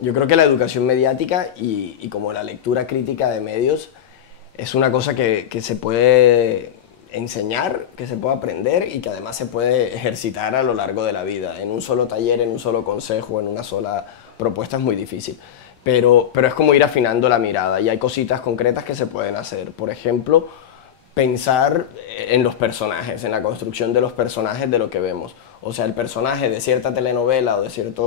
Yo creo que la educación mediática y como la lectura crítica de medios es una cosa que se puede enseñar, que se puede aprender y que además se puede ejercitar a lo largo de la vida. En un solo taller, en un solo consejo, en una sola propuesta es muy difícil. Pero es como ir afinando la mirada y hay cositas concretas que se pueden hacer. Por ejemplo, pensar en los personajes, en la construcción de los personajes de lo que vemos. O sea, el personaje de cierta telenovela o de cierta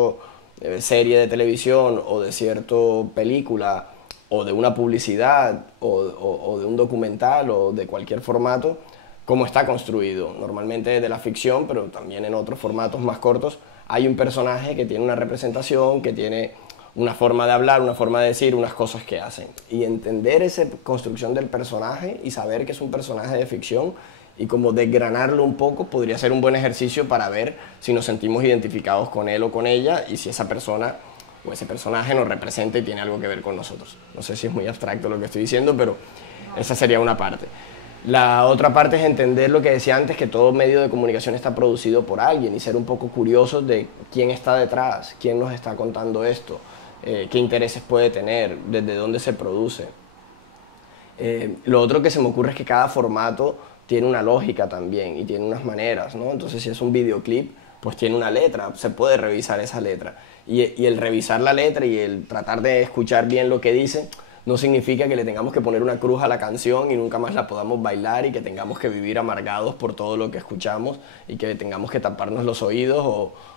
serie de televisión o de cierta película o de una publicidad o de un documental o de cualquier formato, cómo está construido. Normalmente de la ficción, pero también en otros formatos más cortos, hay un personaje que tiene una representación, que tiene una forma de hablar, una forma de decir, unas cosas que hacen. Y entender esa construcción del personaje y saber que es un personaje de ficción y como desgranarlo un poco podría ser un buen ejercicio para ver si nos sentimos identificados con él o con ella y si esa persona o ese personaje nos representa y tiene algo que ver con nosotros. No sé si es muy abstracto lo que estoy diciendo, pero esa sería una parte. La otra parte es entender lo que decía antes, que todo medio de comunicación está producido por alguien y ser un poco curiosos de quién está detrás, quién nos está contando esto, qué intereses puede tener, desde dónde se produce. Lo otro que se me ocurre es que cada formato tiene una lógica también y tiene unas maneras, ¿no? Entonces si es un videoclip, pues tiene una letra, se puede revisar esa letra. Y el revisar la letra y el tratar de escuchar bien lo que dice no significa que le tengamos que poner una cruz a la canción y nunca más la podamos bailar y que tengamos que vivir amargados por todo lo que escuchamos y que tengamos que taparnos los oídos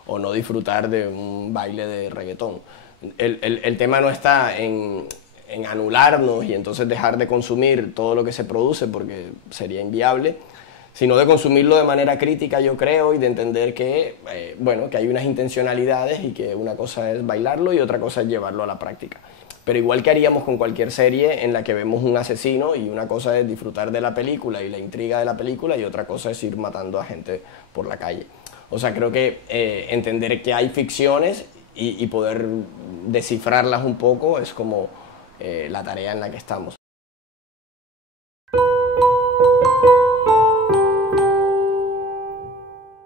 o no disfrutar de un baile de reggaetón. El tema no está en anularnos y entonces dejar de consumir todo lo que se produce porque sería inviable, sino de consumirlo de manera crítica, yo creo, y de entender que, bueno, que hay unas intencionalidades y que una cosa es bailarlo y otra cosa es llevarlo a la práctica. Pero igual que haríamos con cualquier serie en la que vemos un asesino y una cosa es disfrutar de la película y la intriga de la película y otra cosa es ir matando a gente por la calle. O sea, creo que entender que hay ficciones y poder descifrarlas un poco es como la tarea en la que estamos.